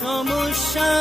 সমস্যা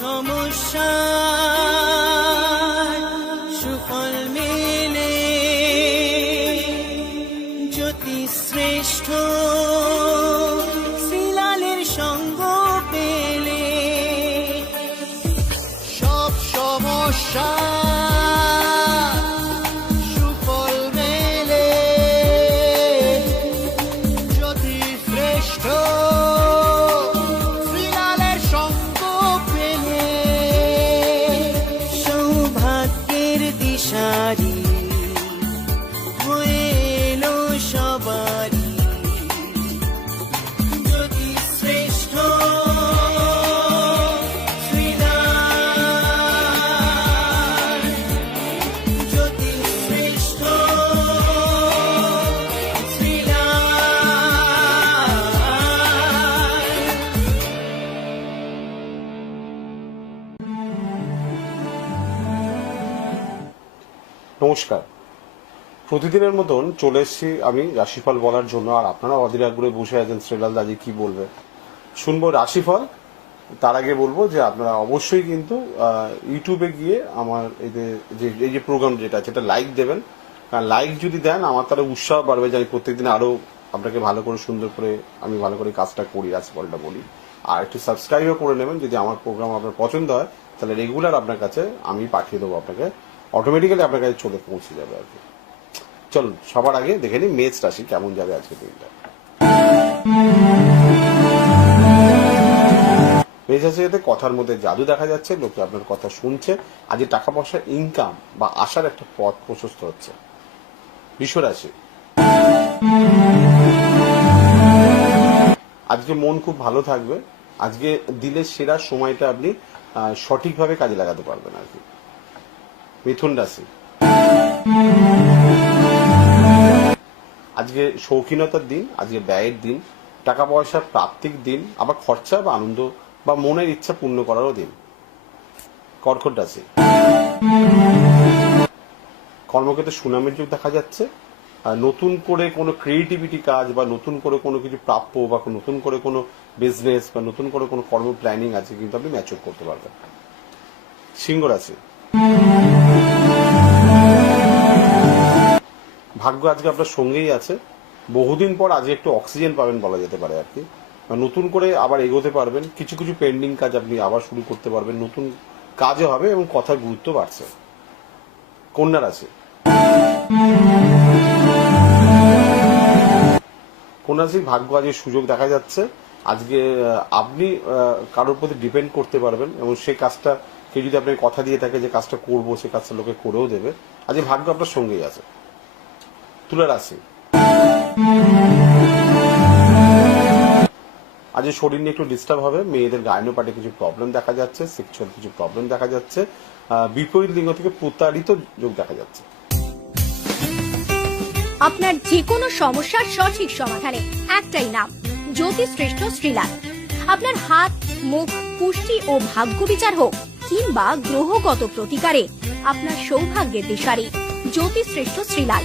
সমস্যা নমস্কার প্রতিদিনের মতন চলে এসেছি আমি রাশিফল বলার জন্য আর আপনারা অধীর আগ্রহে বসে আছেন শ্রেলাল দাদি কি বলবে শুনবো রাশিফল তার আগে বলবো যে আপনারা অবশ্যই কিন্তু ইউটিউবে গিয়ে আমার যে এই যে প্রোগ্রাম যেটা আছে এটা লাইক দেবেন লাইক যদি দেন আমার তাহলে উৎসাহ বাড়বে যে আমি প্রত্যেকদিন আরও আপনাকে ভালো করে সুন্দর করে আমি ভালো করে কাজটা করি রাশিফলটা বলি আর একটু সাবস্ক্রাইবও করে নেবেন যদি আমার প্রোগ্রাম আপনার পছন্দ হয় তাহলে রেগুলার আপনার কাছে আমি পাঠিয়ে দেবো আপনাকে অটোমেটিক্যালি আপনার কাছে চলে পৌঁছে যাবে আর কি চলুন সবার আগে দেখে নিই মেজ রাশি কেমন যাবে আজকে দিনটা মেষ যাতে কথার মধ্যে জাদু দেখা যাচ্ছে লোকে আপনার কথা শুনছে আজ টাকা পয়সা ইনকাম বা আসার একটা পথ প্রশস্ত হচ্ছে বিশ্বরাশি আজকে মন খুব ভালো থাকবে আজকে দিলে সেরা সময়টা আপনি সঠিকভাবে কাজে লাগাতে পারবেন আর কি মিথুন রাশি আজকে শৌখিনতার দিন আজকে ব্যয়ের দিন টাকা পয়সার প্রাপ্তিক দিন আবার খরচা বা আনন্দ বা মনের ইচ্ছা পূর্ণ করারও দিন কর্কট রাশি কর্মক্ষেত্রে সুনামের যুগ দেখা যাচ্ছে নতুন করে কোনো ক্রিয়েটিভিটি কাজ বা নতুন করে কোনো কিছু প্রাপ্য বা নতুন করে কোনো বিজনেস বা নতুন করে কোনো কর্ম প্ল্যানিং আছে কিন্তু আপনি ম্যাচ করতে পারবেন সিংহ রাশি ভাগ্য আজকে আপনার সঙ্গেই আছে বহুদিন পর আজকে একটু অক্সিজেন পাবেন বলা যেতে পারে আর কি নতুন করে আবার এগোতে পারবেন কিছু কিছু পেন্ডিং কাজ আপনি আবার শুরু করতে পারবেন নতুন কাজও হবে এবং কথার গুরুত্ব বাড়ছে কন্যা রাশি কন্যা রাশির ভাগ্য আজকে সুযোগ দেখা যাচ্ছে আজকে আপনি কারোর প্রতি ডিপেন্ড করতে পারবেন এবং সে কাজটা কেউ যদি আপনাকে কথা দিয়ে থাকে যে কাজটা করবো সে কাজটা লোকে করেও দেবে আজকে ভাগ্য আপনার সঙ্গেই আছে তুলে রাশি আজ শরীর নিয়ে একটু ডিস্টার্ব হবে মেয়েদের গায়নোপাটে কিছু প্রবলেম দেখা যাচ্ছে সেক্সুয়াল কিছু প্রবলেম দেখা যাচ্ছে বিপরীত লিঙ্গ থেকে প্রতারিত যোগ দেখা যাচ্ছে আপনার যে কোনো সমস্যার সঠিক সমাধানে একটাই নাম শ্রেষ্ঠ শ্রীলাল আপনার হাত মুখ পুষ্টি ও ভাগ্য বিচার হোক কিংবা গ্রহগত প্রতিকারে আপনার সৌভাগ্যের দিশারি শ্রেষ্ঠ Shrilal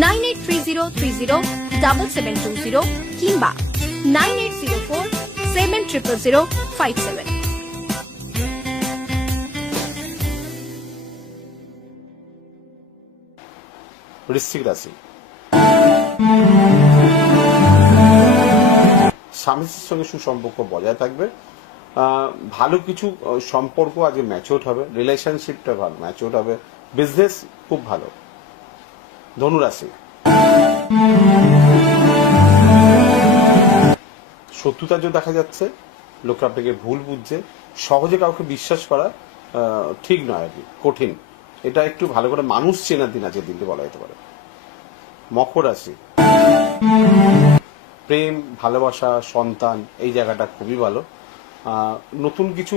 nine eight three zero three zero double seven two zero কিংবা nine eight zero four seven triple zero five seven বৃশ্চিক রাশি স্বামীজির সঙ্গে সুসম্পর্ক বজায় থাকবে ভালো কিছু সম্পর্ক আজকে ম্যাচিওর হবে রিলেশনশিপটা ভালো ম্যাচিওর হবে বিজনেস খুব ভালো ধনুরাশি শত্রুতা যদি দেখা যাচ্ছে লোকরা আপনাকে ভুল বুঝছে সহজে কাউকে বিশ্বাস করা ঠিক নয় আর কি কঠিন এটা একটু ভালো করে মানুষ চেনার দিন আছে দিনটি বলা যেতে পারে মকর রাশি প্রেম ভালোবাসা সন্তান এই জায়গাটা খুবই ভালো নতুন কিছু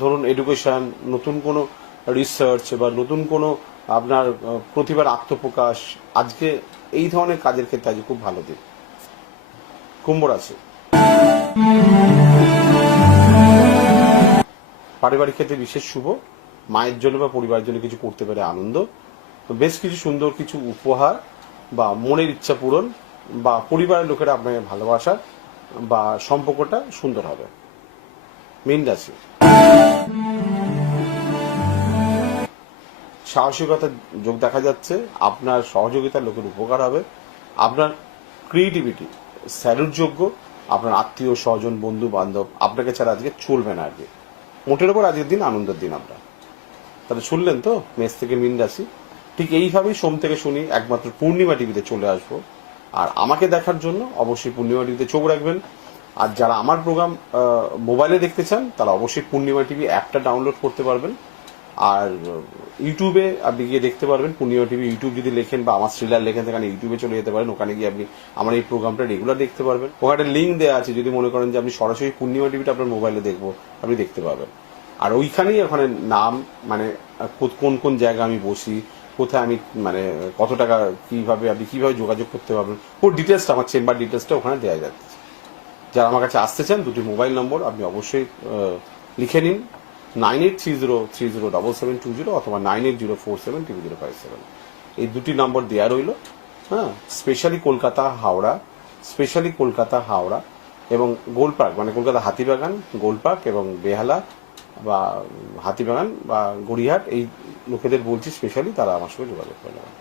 ধরুন এডুকেশন নতুন কোনো রিসার্চ বা নতুন কোনো আপনার প্রতিভার আত্মপ্রকাশ আজকে এই ধরনের কাজের ক্ষেত্রে আজকে খুব ভালো দিন কুম্ভ রাশি পারিবারিক ক্ষেত্রে বিশেষ শুভ মায়ের জন্য বা পরিবারের জন্য কিছু করতে পারে আনন্দ বেশ কিছু সুন্দর কিছু উপহার বা মনের ইচ্ছা পূরণ বা পরিবারের লোকেরা আপনাকে ভালোবাসা বা সম্পর্কটা সুন্দর হবে মিন রাশি সাহসিকতা যোগ দেখা যাচ্ছে আপনার সহযোগিতা লোকের উপকার হবে আপনার ক্রিয়েটিভিটি স্যালুটযোগ্য আপনার আত্মীয় স্বজন বন্ধু বান্ধব আপনাকে ছাড়া আজকে চলবে না আজকে মোটের ওপর আজকের দিন আনন্দের দিন আমরা তাহলে শুনলেন তো মেস থেকে মিন রাশি ঠিক এইভাবেই সোম থেকে শুনি একমাত্র পূর্ণিমা টিভিতে চলে আসবো আর আমাকে দেখার জন্য অবশ্যই পূর্ণিমা টিভিতে চোখ রাখবেন আর যারা আমার প্রোগ্রাম মোবাইলে দেখতে চান তারা অবশ্যই পূর্ণিমা টিভি অ্যাপটা ডাউনলোড করতে পারবেন আর ইউটিউবে আপনি গিয়ে দেখতে পারবেন পুনিয়া টিভি ইউটিউব যদি লেখেন বা আমার শ্রীলার লেখেন সেখানে ইউটিউবে চলে যেতে পারেন ওখানে গিয়ে আপনি আমার এই প্রোগ্রামটা রেগুলার দেখতে পারবেন ওখানে লিঙ্ক দেওয়া আছে যদি মনে করেন যে আপনি সরাসরি পূর্ণিমা টিভিটা আপনার মোবাইলে দেখবো আপনি দেখতে পাবেন আর ওইখানেই ওখানে নাম মানে কোন কোন জায়গা আমি বসি কোথায় আমি মানে কত টাকা কিভাবে আপনি কিভাবে যোগাযোগ করতে পারবেন পুরো ডিটেলসটা আমার চেম্বার ডিটেলসটা ওখানে দেওয়া যাচ্ছে যারা আমার কাছে আসতে চান দুটি মোবাইল নম্বর আপনি অবশ্যই লিখে নিন nine eight three zero three zero double seven two zero অথবা nine eight zero four seven two zero five seven এই দুটি নম্বর দেওয়া রইল হ্যাঁ স্পেশালি কলকাতা হাওড়া স্পেশালি কলকাতা হাওড়া এবং গোল পার্ক মানে কলকাতা হাতিবাগান গোল পার্ক এবং বেহালা বা হাতিবাগান বা গড়িয়াহাট এই লোকেদের বলছি স্পেশালি তারা আমার সঙ্গে যোগাযোগ করে নেবেন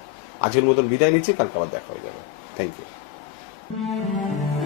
আজকের মতন বিদায় নিচ্ছি কালকে আবার দেখা হয়ে যাবে থ্যাংক ইউ